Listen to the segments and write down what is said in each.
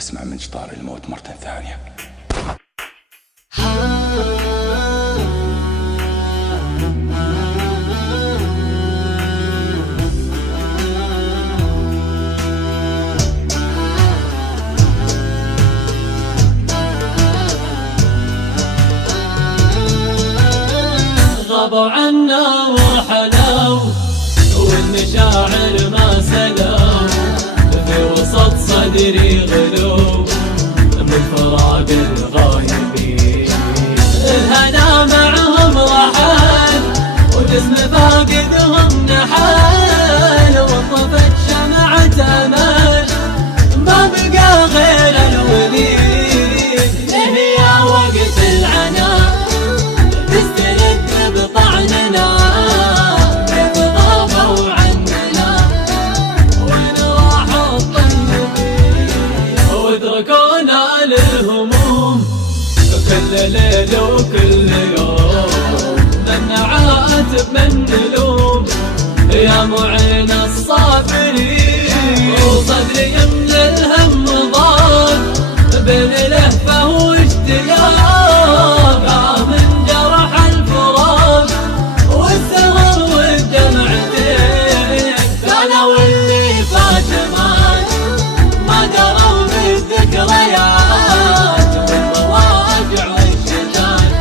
اسمع من شطار الموت مرة ثانية. غابوا عنا وحلوا والمشاعر ما سلوا، في وسط صدري غلو من فراق الغايبين. الهنا معهم رحل وجسم فاقدهم نحل، وطفت شمعة امل ما بقى غير الوليد. هي وقت العناء تسترد بطعننا، كيف غابوا عننا وين راحوا الطيبين، واتركونا للهموم كل ليل وكل يوم. لن عاتب من نلوم يا معين الصابرين، وصدري من الهم ضاق بين لهفة واشتياق، من جرح الفراق والسهر والدمعتين. كانوا اللي فات ما دروا بالذكريات، والمواجع والشتات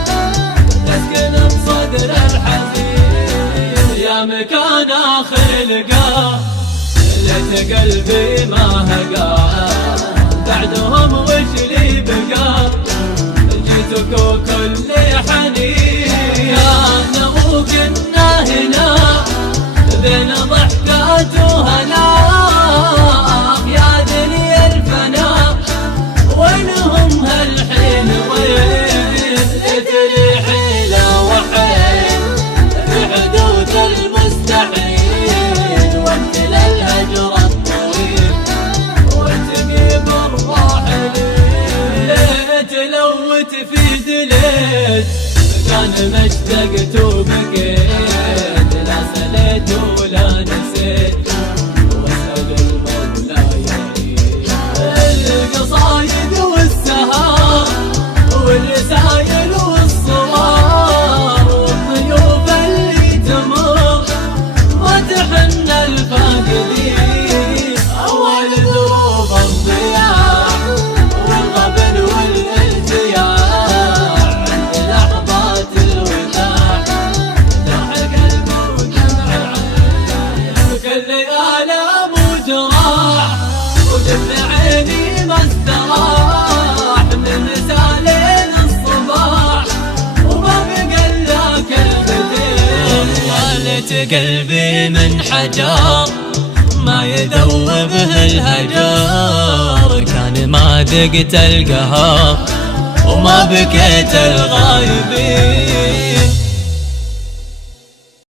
تسكن بصدر الحزين. يا مكان آخر لقاه ليت قلبي ما هقى، بعدهم وش لي بقى جيتك وكل حنين. أنا وكنا هنا بين ضحكات وهناء، يا دنيا الفناء وينهم هالحين وين؟ تريحي لا وحين في حدود المستحيل، وانت للهجر الطويل وتقيب الراحلين. تلوت في دليت كان مشتقت وبقيت، لا سليت ولا نسيت واسأل المولى يعين. القصايد والسهار والرسايل والصور والضيوف اللي تمر ما تحن الفاقدين. أول ظروف الضياع والغبن والالتياع، عند لحظات الوداع داح قلبي ودمع العين. كل آلام وجراح ودمع عيني ما استراح، من رسالين الصباح وما بقى إلا كلمتين. ولت قلبي من حجر ما يذوبه الهجر، كان ما ذقت القهر وما بكيت الغايبين.